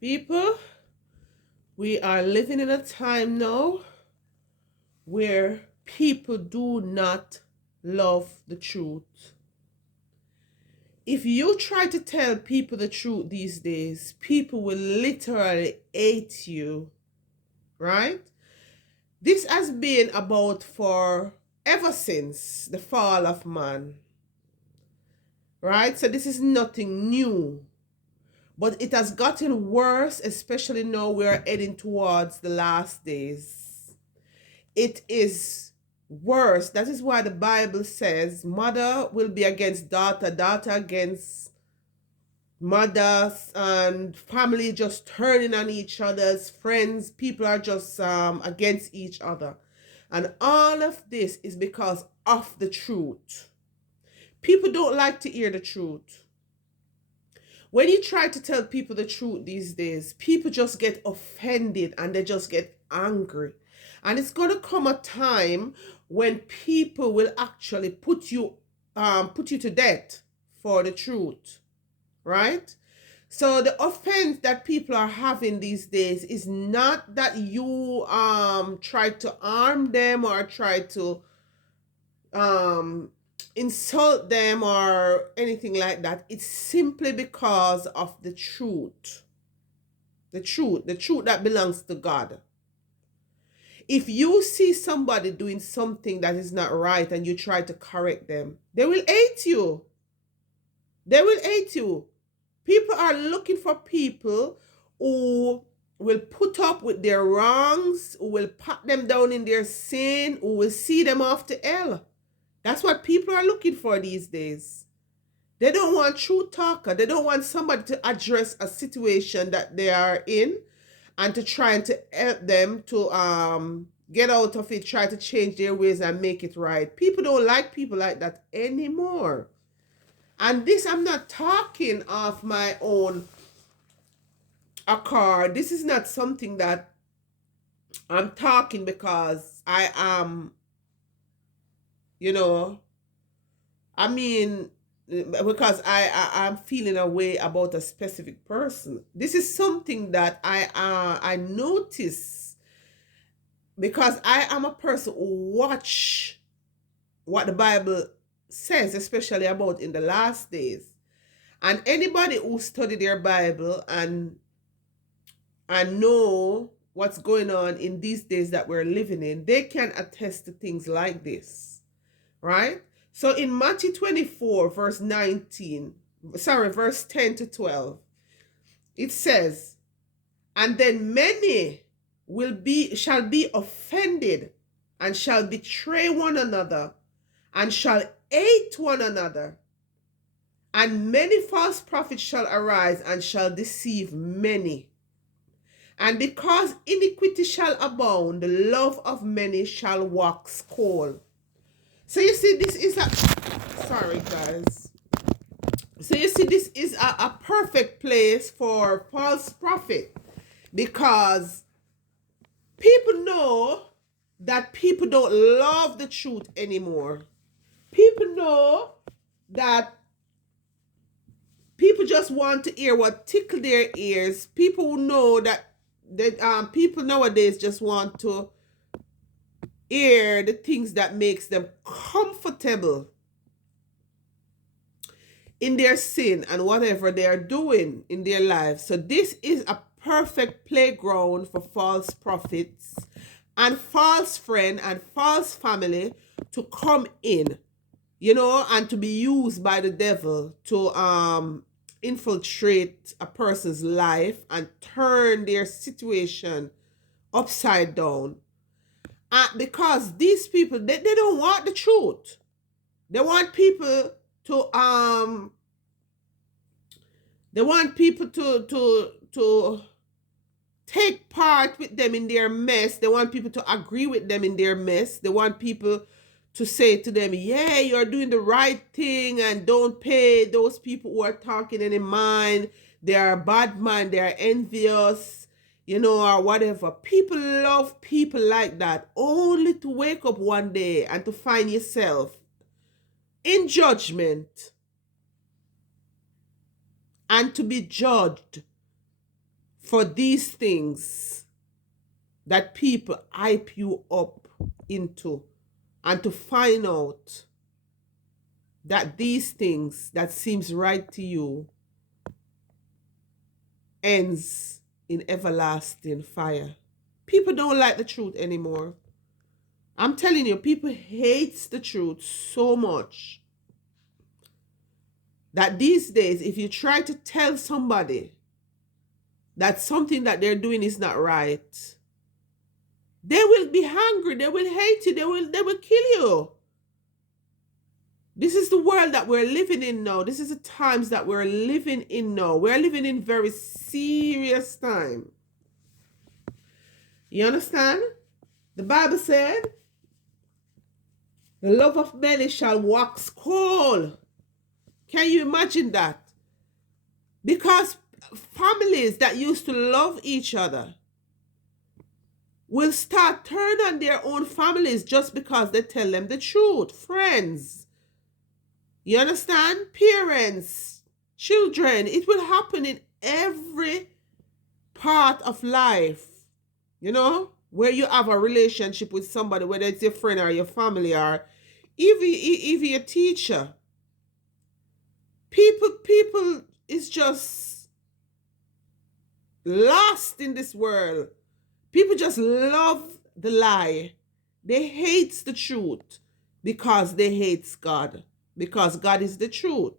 People, we are living in a time now where people do not love the truth. If you try to tell people the truth these days, people will literally hate you, right? This has been about for ever since the fall of man, right? So this is nothing new. But it has gotten worse, especially now we are heading towards the last days. It is worse. That is why the Bible says mother will be against daughter, daughter against mothers, and family just turning on each other's friends. People are just against each other. And all of this is because of the truth. People don't like to hear the truth. When you try to tell people the truth these days, people just get offended and they just get angry. And it's going to come a time when people will actually put you to death for the truth, right? So the offense that people are having these days is not that you try to harm them or try to um insult them or anything like that. It's simply because of the truth. The truth that belongs to God. If you see somebody doing something that is not right and you try to correct them, they will hate you. They will hate you. People are looking for people who will put up with their wrongs, who will pat them down in their sin, who will see them off to hell. That's what people are looking for these days. They don't want true talker. They don't want somebody to address a situation that they are in and to try and to help them to get out of it, try to change their ways and make it right. People don't like people like that anymore. And this, I'm not talking of my own accord. This is not something that I'm talking because I am, you know, I mean, because I'm feeling a way about a specific person. This is something that I notice because I am a person who watch what the Bible says, especially about in the last days. And anybody who study their Bible and know what's going on in these days that we're living in, they can attest to things like this, right? So in Matthew 24, verse 19, sorry, verse 10 to 12, it says, and then many shall be offended and shall betray one another and shall hate one another. And many false prophets shall arise and shall deceive many. And because iniquity shall abound, the love of many shall wax cold. So you see, this is a sorry guys. So you see, this is a perfect place for false prophet because people know that people don't love the truth anymore. People know that people just want to hear what tickle their ears. People know that people nowadays just want to hear the things that makes them comfortable in their sin and whatever they are doing in their lives. So this is a perfect playground for false prophets and false friend and false family to come in, and to be used by the devil to infiltrate a person's life and turn their situation upside down. Because these people, they don't want the truth. They want people to take part with them in their mess. They want people to agree with them in their mess. They want people to say to them, yeah, you're doing the right thing and don't pay those people who are talking any mind. They are bad man, they are envious, or whatever. People love people like that, only to wake up one day and to find yourself in judgment and to be judged for these things that people hype you up into, and to find out that these things that seems right to you ends in everlasting fire. People don't like the truth anymore. I'm telling you, people hates the truth so much that these days, if you try to tell somebody that something that they're doing is not right, they will be hungry, they will hate you, they will kill you. This is the world that we're living in now. This is the times that we're living in now. We're living in very serious time. You understand? The Bible said, the love of many shall wax cold. Can you imagine that? Because families that used to love each other will start turn on their own families just because they tell them the truth. Friends, you understand? Parents, children, it will happen in every part of life, you know, where you have a relationship with somebody, whether it's your friend or your family or even your teacher. People is just lost in this world. People just love the lie. They hate the truth because they hate God. Because God is the truth.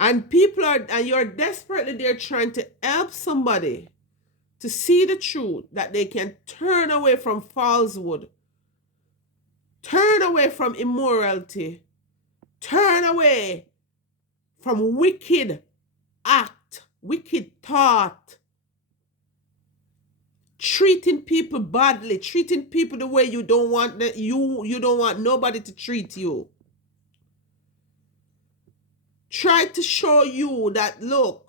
And you're desperately there trying to help somebody to see the truth, that they can turn away from falsehood, turn away from immorality, turn away from wicked act, wicked thought, treating people badly, treating people the way you don't want you don't want nobody to treat you. Try to show you that, look,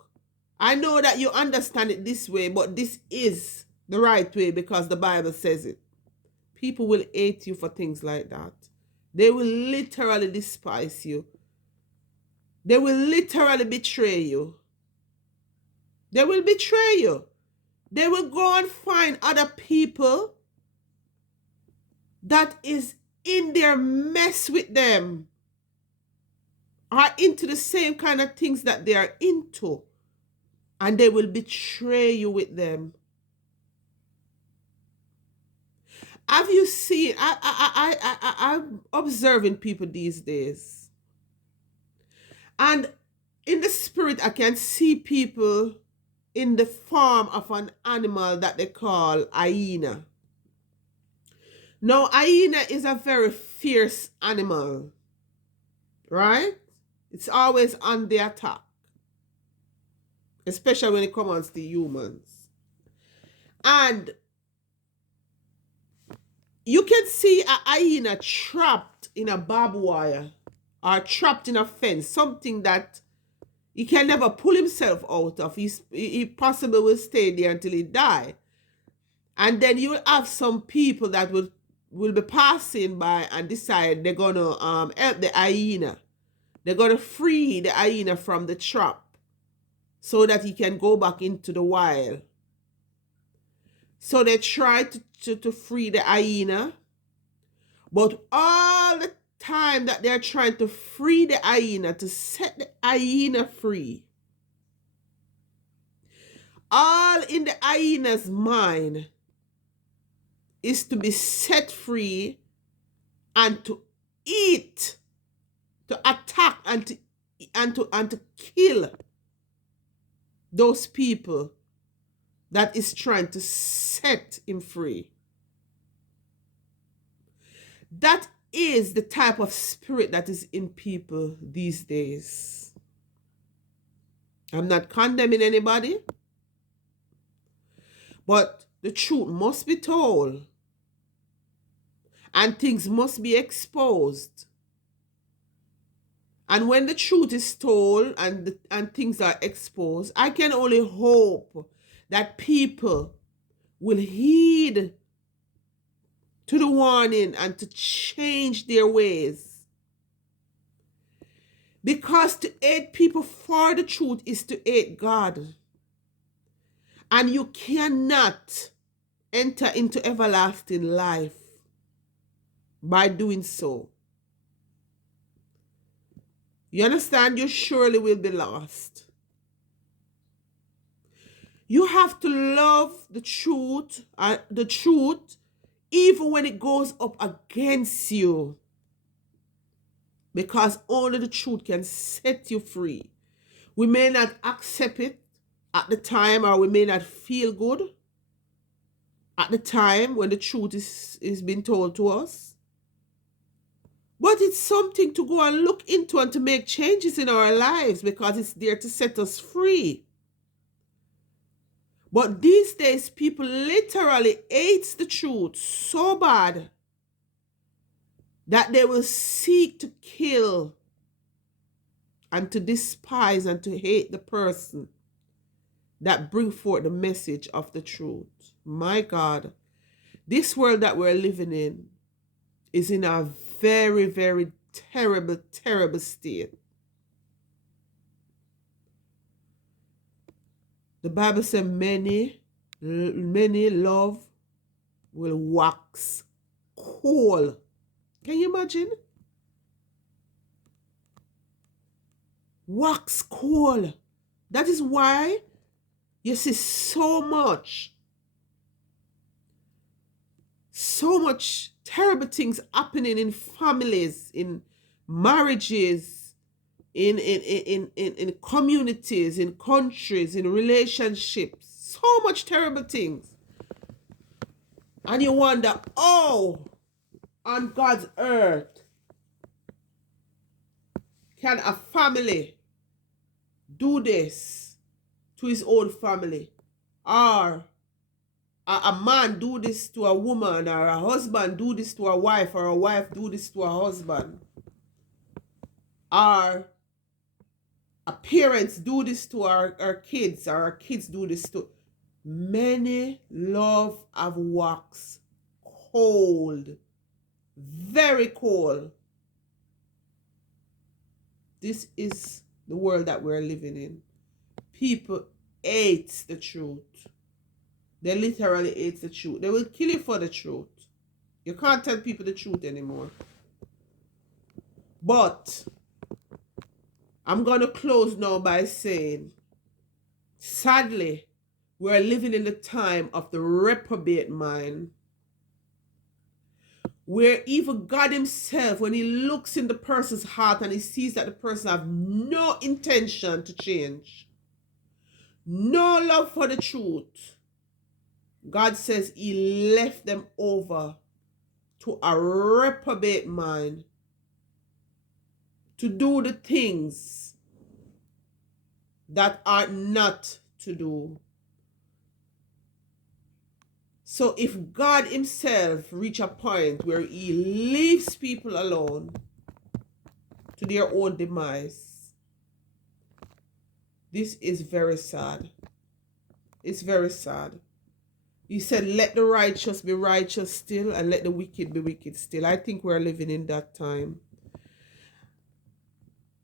I know that you understand it this way, but this is the right way because the Bible says it. People will hate you for things like that. They will literally despise you. They will literally betray you. They will betray you. They will go and find other people that is in their mess with them, are into the same kind of things that they are into, and they will betray you with them. Have you seen? I'm observing people these days, and in the spirit, I can see people in the form of an animal that they call hyena. Now, hyena is a very fierce animal, right? It's always on the attack, especially when it comes to humans. And you can see a hyena trapped in a barbed wire or trapped in a fence, something that he can never pull himself out of. He possibly will stay there until he die. And then you will have some people that will be passing by and decide they're going to help the hyena. They're going to free the hyena from the trap so that he can go back into the wild. So they try to free the hyena. But all the time that they're trying to free the hyena, to set the hyena free, all in the hyena's mind is to be set free and to eat, to attack and to kill those people that is trying to set him free. That is the type of spirit that is in people these days. I'm not condemning anybody, but the truth must be told and things must be exposed. And when the truth is told and things are exposed, I can only hope that people will heed to the warning and to change their ways. Because to hate people for the truth is to hate God. And you cannot enter into everlasting life by doing so. You understand? You surely will be lost. You have to love the truth, even when it goes up against you. Because only the truth can set you free. We may not accept it at the time, or we may not feel good at the time when the truth is being told to us. But it's something to go and look into and to make changes in our lives, because it's there to set us free. But these days, people literally hate the truth so bad that they will seek to kill and to despise and to hate the person that bring forth the message of the truth. My God, this world that we're living in is in a very, very terrible, terrible state. The Bible says many love will wax cold. Can you imagine? Wax cold. That is why you see so much terrible things happening in families, in marriages, in communities, in countries, in relationships. So much terrible things. And you wonder, oh, on God's earth, can a family do this to his own family? Or a man do this to a woman, or a husband do this to a wife, or a wife do this to a husband? Or a parents do this to our kids, or our kids do this to... Many love have waxed cold, very cold. This is the world that we're living in. People hate the truth. They literally hate the truth. They will kill you for the truth. You can't tell people the truth anymore. But I'm going to close now by saying, sadly, we're living in the time of the reprobate mind, where even God himself, when he looks in the person's heart and he sees that the person have no intention to change, no love for the truth, God says he left them over to a reprobate mind to do the things that are not to do. So if God himself reach a point where he leaves people alone to their own demise, this is very sad. It's very sad. He said, let the righteous be righteous still, and let the wicked be wicked still. I think we're living in that time.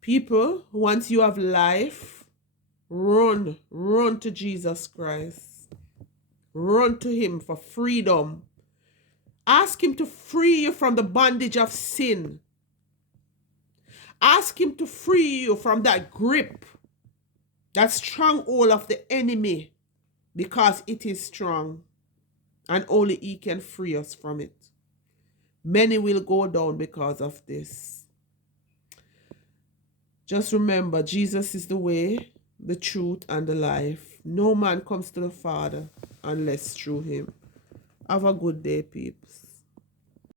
People, once you have life, run to Jesus Christ. Run to him for freedom. Ask him to free you from the bondage of sin. Ask him to free you from that grip, that stronghold of the enemy, because it is strong and only he can free us from it. Many will go down because of this. Just remember, Jesus is the way, the truth, and the life. No man comes to the Father unless through him. Have a good day, peeps.